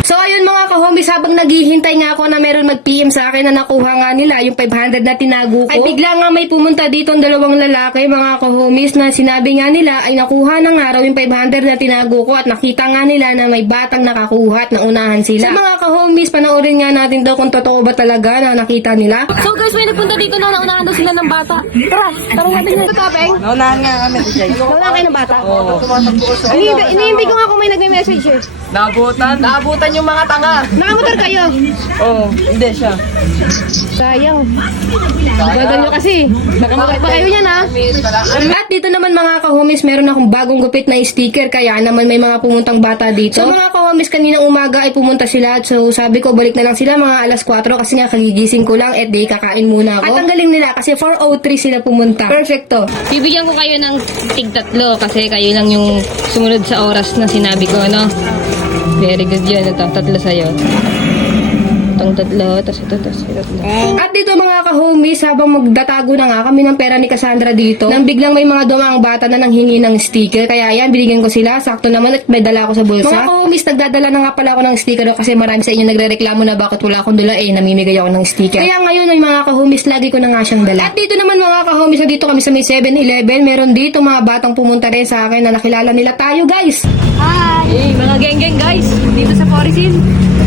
So ayun mga ka-homies, habang naghihintay nga ako na meron mag-PM sa akin na nakuha nga nila yung 500 na tinago ko, ay bigla nga may pumunta dito ang dalawang lalaki mga ka-homies na sinabi nga nila ay nakuha na nga raw yung 500 na tinago ko at nakita nga nila na may batang nakakuha at naunahan sila. So mga ka-homies, panoorin nga natin daw kung totoo ba talaga na nakita nila. So guys, may nagpunta dito na naunahan daw sila ng bata. Tara natin yun. Kapeng? Naunahan nga kami, DJ. Naunahan kayo ng bata? Oo. Iniimbi ko nga kung may nagme-message eh. Naabutan yung mga tanga. Nakamotor kayo? Oo, hindi siya. Sayang. Bagal nyo kasi. Nakamotor pa kayo yan ha. At dito naman mga ka-homies, meron akong bagong gupit na sticker kaya naman may mga pumuntang bata dito. So mga ka-homies, kaninang umaga ay pumunta sila. So sabi ko balik na lang sila mga alas 4 kasi nga kagigising ko lang at di kakain muna ako. At ang galing nila kasi 4:03 sila pumunta. Perfecto. Bibigyan ko kayo ng tig-tatlo kasi kayo lang yung sumunod sa oras na sinabi ko, ano? Very good yun. Ito, tatlo sa'yo. Itong tatlo, tapos ito, tapos ito. At dito mga ka-homies, habang magdatago na nga kami ng pera ni Cassandra dito, nang biglang may mga dumaang bata na nanghingi ng sticker. Kaya yan, binigyan ko sila. Sakto naman at may dala ako sa bulsa. Mga ka-homies, nagdadala na nga pala ako ng sticker kasi marami sa inyo nagre-reklamo na bakit wala akong dala namimigay ako ng sticker. Kaya ngayon ay mga ka-homies, lagi ko na nga siyang dala. At dito naman mga ka-homies, dito kami sa may 7-Eleven, meron dito mga batang pumunta rin sa akin na nakilala nila tayo guys. Hey, mga geng-geng guys, dito sa Porisin.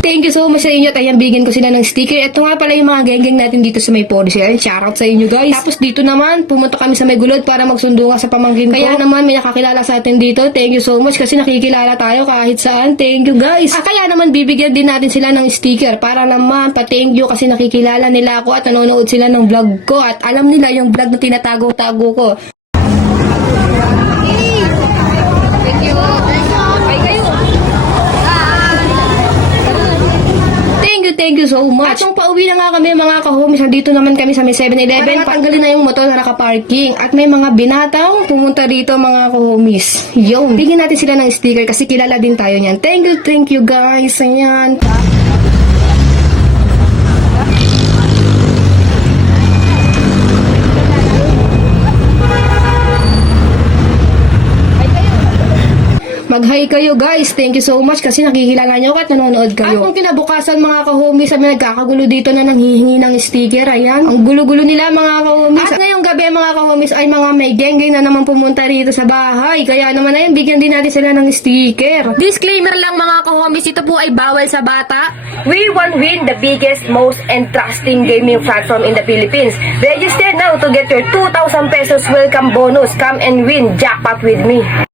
Thank you so much sa inyo at ayan, bigyan ko sila ng sticker. Ito nga pala yung mga geng-geng natin dito sa may Policy. Ayan, shoutout sa inyo guys. Tapos dito naman, pumunta kami sa may Gulod para magsundo nga sa pamangkin ko. Kaya naman, may nakakilala sa atin dito. Thank you so much kasi nakikilala tayo kahit saan. Thank you guys. Kaya naman, bibigyan din natin sila ng sticker para naman pa-thank you kasi nakikilala nila ako at nanonood sila ng vlog ko at alam nila yung vlog na tinatago-tago ko. Thank you so much. At nung pauwi na nga kami mga ka-homies, dito naman kami sa may 7-Eleven. Tanggalin na yung motor na naka-parking. At may mga binatang pumunta dito mga ka-homies. Yun. Bigyan natin sila ng sticker kasi kilala din tayo niyan. Thank you guys. Ayan. Mag-hi kayo guys. Thank you so much kasi nakikilala nyo at nanonood kayo. At kung kinabukasan mga ka-homies, sabi nagkakagulo dito na nanghihingi ng sticker. Ayan. Ang gulo-gulo nila mga ka-homies. At ngayong gabi mga ka-homies ay mga may geng-geng na naman pumunta rito sa bahay. Kaya naman ayun, bigyan din natin sila ng sticker. Disclaimer lang mga ka-homies, ito po ay bawal sa bata. We want win the biggest, most and trusting gaming platform in the Philippines. Register now to get your 2,000 pesos welcome bonus. Come and win jackpot with me.